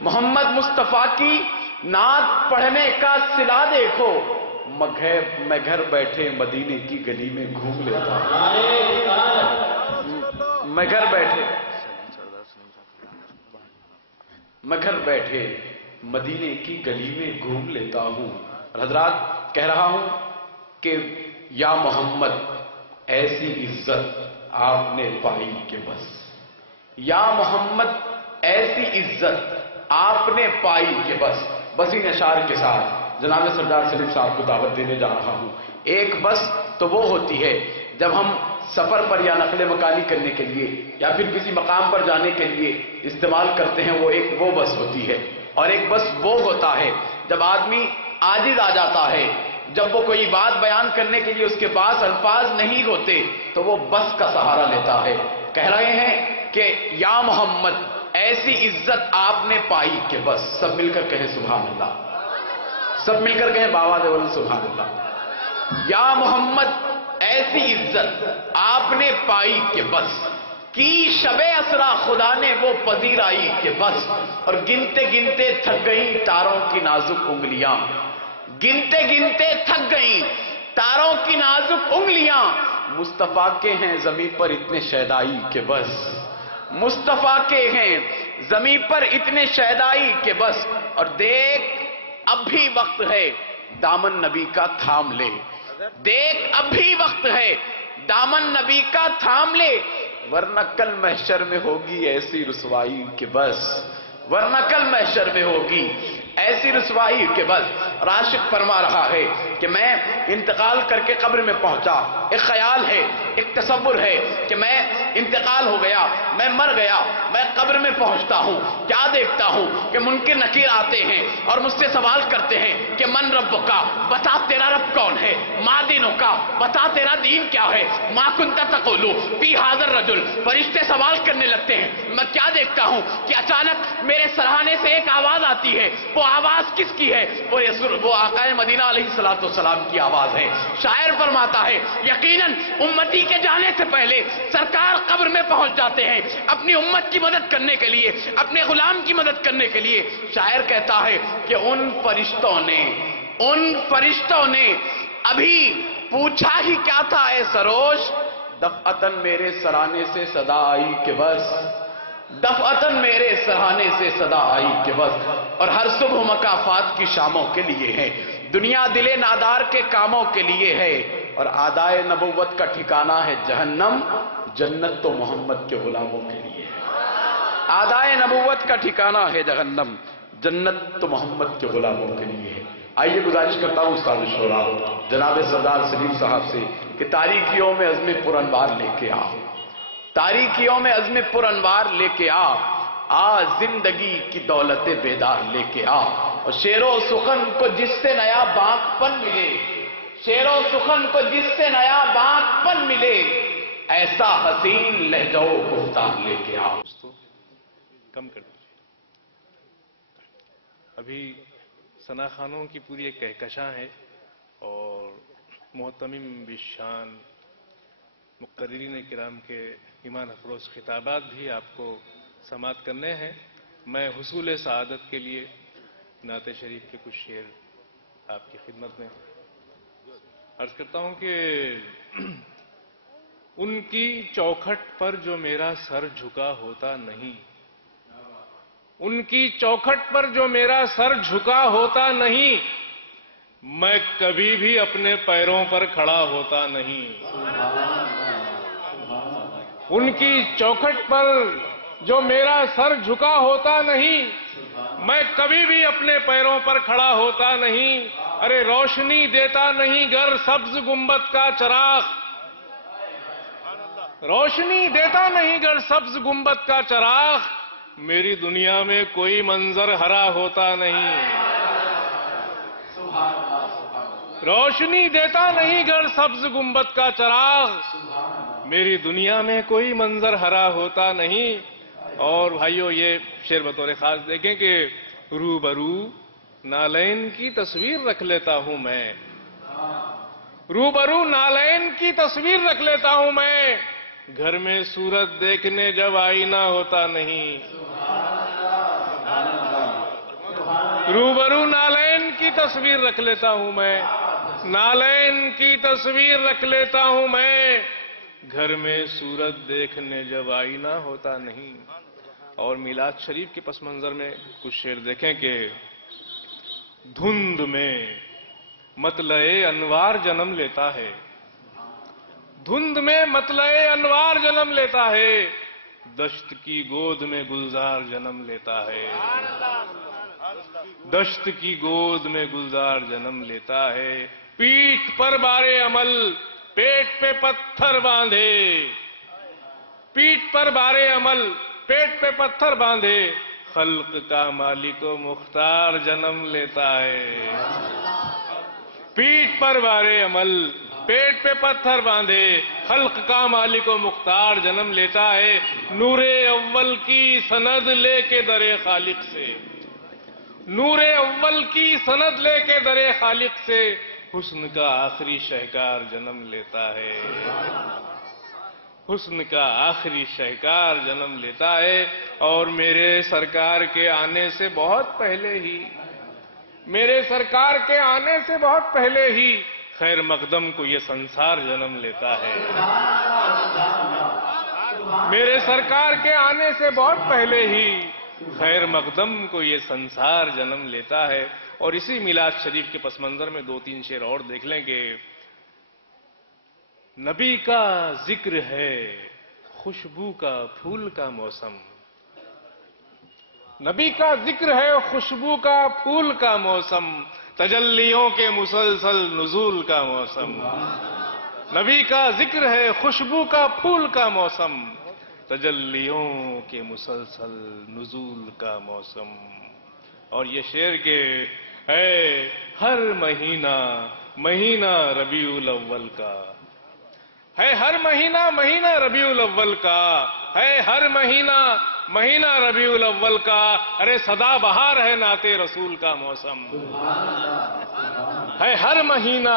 محمد مصطفیٰ کی نعت پڑھنے کا صلہ دیکھو، میں گھر بیٹھے مدینے کی گلی میں گھوم لیتا ہوں، میں گھر بیٹھے مدینے کی گلی میں گھوم لیتا ہوں۔ اور حضرات کہہ رہا ہوں کہ یا محمد ایسی عزت آپ نے پائی کہ بس، یا محمد ایسی عزت آپ نے پائی کہ بس ان اشعار کے ساتھ جناب سردار سلیم صاحب کو دعوت دینے جا رہا ہوں۔ ایک بس تو وہ ہوتی ہے جب ہم سفر پر یا نقل مکانی کرنے کے لیے یا پھر کسی مقام پر جانے کے لیے استعمال کرتے ہیں، وہ بس ہوتی ہے، اور ایک بس وہ ہوتا ہے جب آدمی عاجز آ جاتا ہے، جب وہ کوئی بات بیان کرنے کے لیے اس کے پاس الفاظ نہیں ہوتے تو وہ بس کا سہارا لیتا ہے۔ کہہ رہے ہیں کہ یا محمد ایسی عزت آپ نے پائی کہ بس، سب مل کر کہیں سبحان اللہ، سب مل کر کہیں باوا دیول سبحان اللہ۔ یا محمد ایسی عزت آپ نے پائی کہ بس، کی شب اسرا خدا نے وہ پذیر آئی کہ بس، اور گنتے گنتے تھک گئیں تاروں کی نازک انگلیاں، گنتے گنتے تھک گئیں تاروں کی نازک انگلیاں، مصطفیٰ کے ہیں زمین پر اتنے شیدائی کہ بس، مصطفیٰ کے ہیں زمین پر اتنے شیدائی کہ بس، اور دیکھ اب بھی وقت ہے دامن نبی کا تھام لے، دیکھ اب بھی وقت ہے دامن نبی کا تھام لے، ورنہ کل محشر میں ہوگی ایسی رسوائی کہ بس، ورنہ کل محشر میں ہوگی ایسی رسوائی کہ بس۔ اور عاشق فرما رہا ہے کہ میں انتقال کر کے قبر میں پہنچا، ایک خیال ہے، ایک تصور ہے کہ میں انتقال ہو گیا، میں مر گیا، میں قبر میں پہنچتا ہوں، کیا دیکھتا ہوں کہ منکر نکیر آتے ہیں اور مجھ سے سوال کرتے ہیں کہ من رب کا، بتا تیرا رب کون ہے، ما دینوں کا، بتا تیرا دین کیا ہے، ما کنت تقولو فی ھذا الرجل، فرشتے سوال کرنے لگتے ہیں۔ میں کیا دیکھتا ہوں کہ اچانک میرے سرہانے سے ایک آواز آتی ہے، وہ آواز کس کی ہے؟ وہ آقا مدینہ علیہ السلام کی آواز ہے۔ شاعر فرماتا ہے یقیناً امتی کے جانے سے پہلے سرکار قبر میں پہنچ جاتے ہیں اپنی امت کی مدد کرنے کے لیے، اپنے غلام کی مدد کرنے کے لیے۔ شاعر کہتا ہے کہ ان فرشتوں نے ابھی پوچھا ہی کیا تھا اے سروش، دفعتاً میرے سرانے سے صدا آئی کہ بس، دفعتاً میرے سرانے سے صدا آئی کہ بس، اور ہر صبح مکافات کی شاموں کے لیے ہے، دنیا دل نادار کے کاموں کے لیے ہے، اور آدائے نبوت کا ٹھکانہ ہے جہنم، جنت تو محمد کے غلاموں کے لیے ہے۔ آدائے نبوت کا ٹھکانہ ہے جہنم، جنت تو محمد کے غلاموں کے لیے ہے۔ آئیے گزارش کرتا ہوں استاد شورا جناب سردار سلیم صاحب سے کہ تاریکیوں میں عزم پر انوار لے کے آ، تاریکیوں میں عزم پر انوار لے کے آ زندگی کی دولت بیدار لے کے آ، اور شعر و سخن کو جس سے نیا باغ پن ملے، شعر و سخن کو جس سے نیا باغ پن ملے، ایسا حسین لہجہ و گفتار لے کے آ۔ کم کر دیجیے، ابھی ثنا خانوں کی پوری ایک کہکشاں ہے، اور محتمم بشان مقررین کرام کے ایمان افروز خطابات بھی آپ کو سماعت کرنے ہیں۔ میں حصول سعادت کے لیے نعت شریف کے کچھ شعر آپ کی خدمت میں عرض کرتا ہوں کہ ان کی چوکھٹ پر جو میرا سر جھکا ہوتا نہیں، ان کی چوکھٹ پر جو میرا سر جھکا ہوتا نہیں، میں کبھی بھی اپنے پیروں پر کھڑا ہوتا نہیں۔ ان کی چوکھٹ پر جو میرا سر جھکا ہوتا نہیں، میں کبھی بھی اپنے پیروں پر کھڑا ہوتا نہیں۔ ارے روشنی دیتا نہیں گر سبز گنبد کا چراغ، روشنی دیتا نہیں گر سبز گنبد کا چراغ، میری دنیا میں کوئی منظر ہرا ہوتا نہیں۔ روشنی دیتا نہیں گر سبز گنبد کا چراغ، میری دنیا میں کوئی منظر ہرا ہوتا نہیں۔ اور بھائیو یہ شعر بطور خاص دیکھیں کہ روبرو نالین کی تصویر رکھ لیتا ہوں میں، روبرو نالین کی تصویر رکھ لیتا ہوں میں، گھر میں صورت دیکھنے جب آئینہ ہوتا نہیں۔ روبرو نالین کی تصویر رکھ لیتا ہوں میں، نالین کی تصویر رکھ لیتا ہوں میں، گھر میں صورت دیکھنے جب آئینہ ہوتا نہیں۔ اور میلاد شریف کے پس منظر میں کچھ شعر دیکھیں کہ دھند میں مطلع انوار جنم لیتا ہے، دھند میں مطلع انوار جنم لیتا ہے، دشت کی گود میں گلزار جنم لیتا ہے، دشت کی گود میں گلزار جنم لیتا ہے، پیٹھ پر بارے عمل پیٹ پہ پتھر باندھے، پیٹھ پر بارے عمل پیٹ پہ پتھر باندھے، خلق کا مالک و مختار جنم لیتا ہے، پیٹھ پر بارے عمل پیٹ پہ پتھر باندھے، خلق کا مالک و مختار جنم لیتا ہے، نور اول کی سند لے کے در خالق سے، نور اول کی سند لے کے در خالق سے، حسن کا آخری شہکار جنم لیتا ہے، حسن کا آخری شہکار جنم لیتا ہے۔ اور میرے سرکار کے آنے سے بہت پہلے ہی، میرے سرکار کے آنے سے بہت پہلے ہی خیر مقدم کو یہ سنسار جنم لیتا ہے، میرے سرکار کے آنے سے بہت پہلے ہی خیر مقدم کو یہ سنسار جنم لیتا ہے۔ اور اسی میلاد شریف کے پس منظر میں دو تین شعر اور دیکھ لیں کہ نبی کا ذکر ہے خوشبو کا پھول کا موسم، نبی کا ذکر ہے خوشبو کا پھول کا موسم، تجلیوں کے مسلسل نزول کا موسم، نبی کا ذکر ہے خوشبو کا پھول کا موسم، تجلیوں کے مسلسل نزول کا موسم۔ اور یہ شعر کہ ہے ہر مہینہ مہینہ ربیع الاول کا، ہے ہر مہینہ مہینہ ربیع الاول کا، ہے ہر مہینہ مہینہ ربیع الاول کا، ارے سدا بہار ہے نعت رسول کا موسم، ہے ہر مہینہ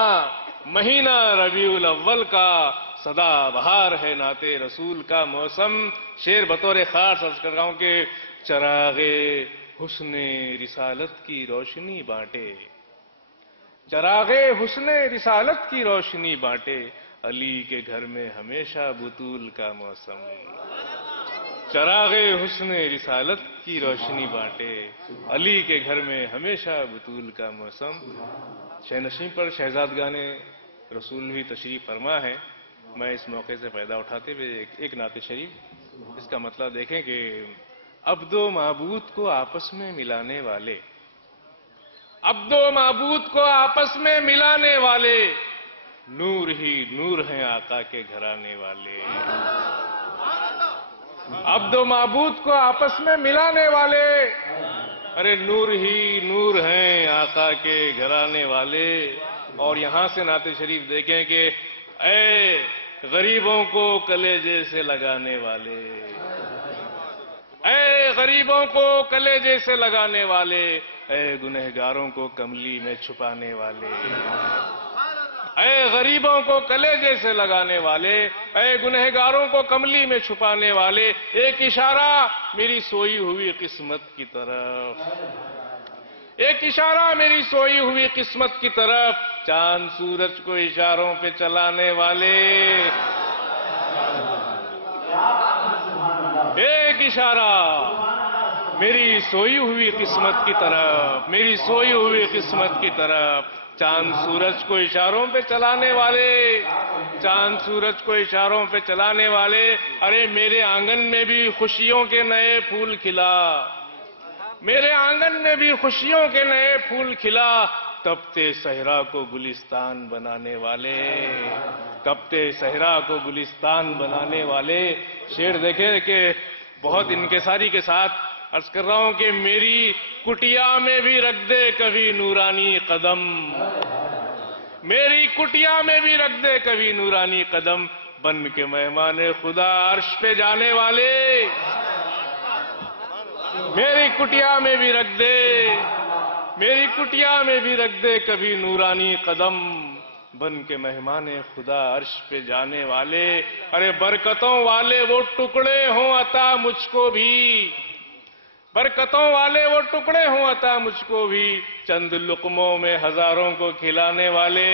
مہینہ ربیع الاول کا، سدا بہار ہے نعت رسول کا موسم۔ شعر بطور خاص عرض کر رہا ہوں کہ چراغ حسن رسالت کی روشنی بانٹے، چراغ حسن رسالت کی روشنی بانٹے، علی کے گھر میں ہمیشہ بطول کا موسم، چراغ حسن رسالت کی روشنی بانٹے، علی کے گھر میں ہمیشہ بطول کا موسم۔ شہنشین پر شہزادگان رسول بھی تشریف فرما ہے، میں اس موقع سے فائدہ اٹھاتے ہوئے ایک نعت شریف اس کا مطلب دیکھیں کہ عبد و معبود کو آپس میں ملانے والے، عبد و معبود کو آپس میں ملانے والے، نور ہی نور ہیں آقا کے گھرانے والے، عبد و معبود کو آپس میں ملانے والے، ارے نور ہی نور ہیں آقا کے گھرانے والے۔ اور یہاں سے نعت شریف دیکھیں کہ اے غریبوں کو کلیجے سے لگانے والے، اے غریبوں کو کلیجے سے لگانے والے، اے گنہگاروں کو کملی میں چھپانے والے، اے غریبوں کو کلیجے سے لگانے والے، اے گنہگاروں کو کملی میں چھپانے والے، ایک اشارہ میری سوئی ہوئی قسمت کی طرف، ایک اشارہ میری سوئی ہوئی قسمت کی طرف، چاند سورج کو اشاروں پہ چلانے والے، ایک اشارہ میری سوئی ہوئی قسمت کی طرف، میری سوئی ہوئی قسمت کی طرف، چاند سورج کو اشاروں پہ چلانے والے، چاند سورج کو اشاروں پہ چلانے والے، ارے میرے آنگن میں بھی خوشیوں کے نئے پھول کھلا، میرے آنگن میں بھی خوشیوں کے نئے پھول کھلا، تپتے صحرا کو گلستان بنانے والے، تپتے صحرا کو گلستان بنانے والے۔ شعر دیکھیں کہ بہت انکساری کے ساتھ عرض کر رہا ہوں کہ میری کٹیا میں بھی رکھ دے کبھی نورانی قدم، میری کٹیا میں بھی رکھ دے کبھی نورانی قدم، بن کے مہمان خدا عرش پہ جانے والے، میری کٹیا میں بھی رکھ دے، میری کٹیا میں بھی رکھ دے کبھی نورانی قدم، بن کے مہمان خدا عرش پہ جانے والے، ارے برکتوں والے وہ ٹکڑے ہوں عطا مجھ کو بھی، برکتوں والے وہ ٹکڑے ہوں عطا مجھ کو بھی، چند لقموں میں ہزاروں کو کھلانے والے۔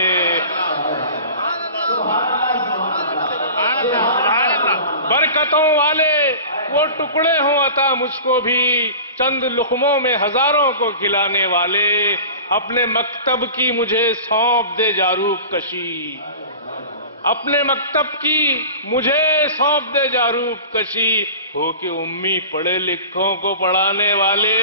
برکتوں والے وہ ٹکڑے ہوں عطا مجھ کو بھی، چند لقموں میں ہزاروں کو کھلانے والے۔ اپنے مکتب کی مجھے سونپ دے جاروب کشی، اپنے مکتب کی مجھے سونپ دے جاروب کشی، ہو کہ امی پڑھے لکھوں کو پڑھانے والے۔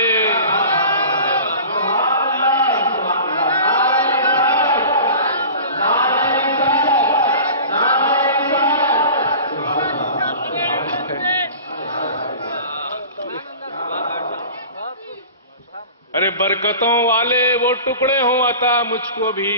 ارے برکتوں والے وہ ٹکڑے ہوں عطا مجھ کو بھی،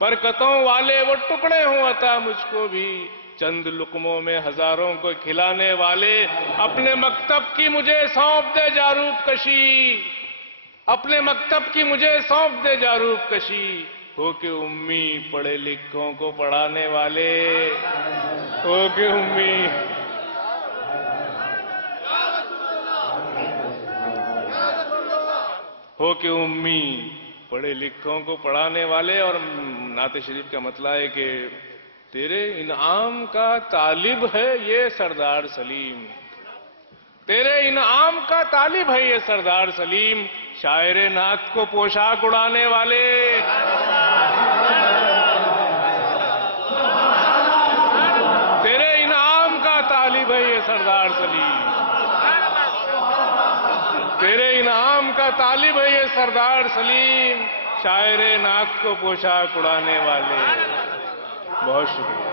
برکتوں والے وہ ٹکڑے ہوں عطا مجھ کو بھی، چند لقموں میں ہزاروں کو کھلانے والے۔ اپنے مکتب کی مجھے سونپ دے جاروب کشی، اپنے مکتب کی مجھے سونپ دے جاروب کشی، ہو کہ امی پڑھے لکھوں کو پڑھانے والے، ہو کہ امی ہو کہ امی پڑھے لکھوں کو پڑھانے والے۔ اور نعت شریف کا مطلب ہے کہ تیرے انعام کا طالب ہے یہ سردار سلیم، تیرے انعام کا طالب ہے یہ سردار سلیم، شاعر نعت کو پوشاک اڑانے والے۔ تیرے انعام کا طالب ہے یہ سردار سلیم، تیرے انعام کا طالب ہے یہ سردار سلیم، شاعر نعت کو پوشاک اڑانے والے۔ بہت شکریہ۔